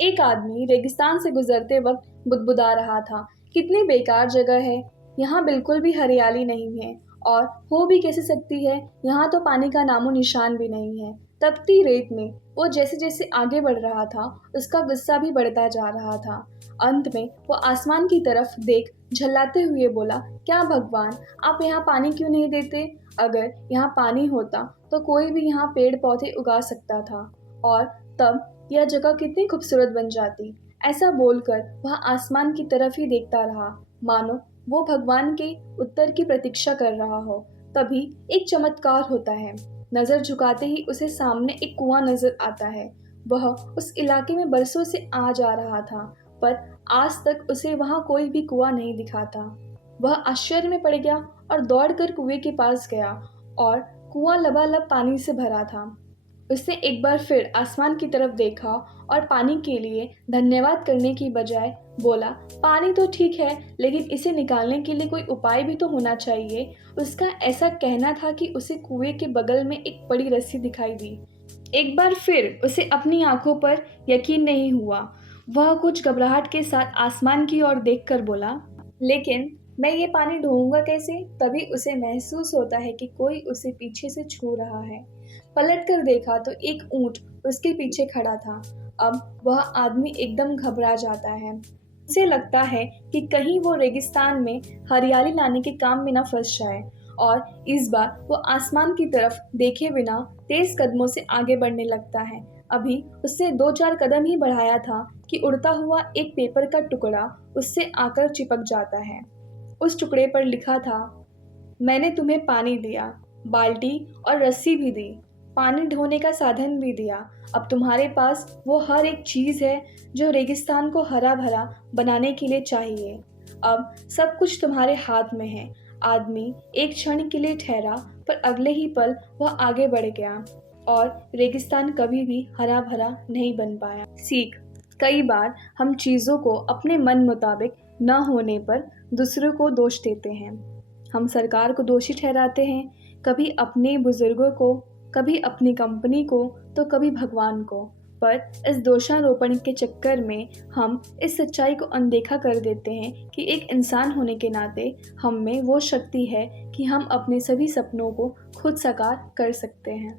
एक आदमी रेगिस्तान से गुजरते वक्त बुदबुदा रहा था, कितनी बेकार जगह है। यहाँ बिल्कुल भी हरियाली नहीं है और हो भी कैसे सकती है। यहाँ तो पानी का नामो निशान भी नहीं है। तपती रेत में वो जैसे जैसे आगे बढ़ रहा था, उसका गुस्सा भी बढ़ता जा रहा था। अंत में वो आसमान की तरफ देख झल्लाते हुए बोला, क्या भगवान, आप यहाँ पानी क्यों नहीं देते? अगर यहाँ पानी होता तो कोई भी यहाँ पेड़ पौधे उगा सकता था और तब यह जगह कितनी खूबसूरत बन जाती। ऐसा बोलकर वह आसमान की तरफ ही देखता रहा, मानो वो भगवान के उत्तर की प्रतीक्षा कर रहा हो। तभी एक चमत्कार होता है। नजर झुकाते ही उसे सामने एक कुआं नजर आता है। वह उस इलाके में बरसों से आ जा रहा था, पर आज तक उसे वहां कोई भी कुआं नहीं दिखा था। वह आश्चर्य में पड़ गया और दौड़कर कुएं के पास गया और कुआं लबालब पानी से भरा था। उसने एक बार फिर आसमान की तरफ देखा और पानी के लिए धन्यवाद करने की बजाय बोला, पानी तो ठीक है, लेकिन इसे निकालने के लिए कोई उपाय भी तो होना चाहिए। उसका ऐसा कहना था कि उसे कुएं के बगल में एक बड़ी रस्सी दिखाई दी। एक बार फिर उसे अपनी आंखों पर यकीन नहीं हुआ। वह कुछ घबराहट के साथ आसमान की ओर देखकर बोला, लेकिन मैं ये पानी ढोऊंगा कैसे? तभी उसे महसूस होता है कि कोई उसे पीछे से छू रहा है। पलट कर देखा तो एक ऊंट उसके पीछे खड़ा था। अब वह आदमी एकदम घबरा जाता है। उसे लगता है कि कहीं वो रेगिस्तान में हरियाली लाने के काम में न फंस जाए और इस बार वो आसमान की तरफ देखे बिना तेज कदमों से आगे बढ़ने लगता है। अभी उसने 2-4 कदम ही बढ़ाया था कि उड़ता हुआ एक पेपर का टुकड़ा उससे आकर चिपक जाता है। उस टुकड़े पर लिखा था, मैंने तुम्हें पानी दिया, बाल्टी और रस्सी भी दी, पानी ढोने का साधन भी दिया। अब तुम्हारे पास वो हर एक चीज़ है जो रेगिस्तान को हरा भरा बनाने के लिए चाहिए। अब सब कुछ तुम्हारे हाथ में है। आदमी एक क्षण के लिए ठहरा, पर अगले ही पल वह आगे बढ़ गया और रेगिस्तान कभी भी हरा भरा नहीं बन पाया। सीख, कई बार हम चीज़ों को अपने मन मुताबिक न होने पर दूसरों को दोष देते हैं। हम सरकार को दोषी ठहराते हैं, कभी अपने बुजुर्गों को, कभी अपनी कंपनी को, तो कभी भगवान को। पर इस दोषारोपण के चक्कर में हम इस सच्चाई को अनदेखा कर देते हैं कि एक इंसान होने के नाते हम में वो शक्ति है कि हम अपने सभी सपनों को खुद साकार कर सकते हैं।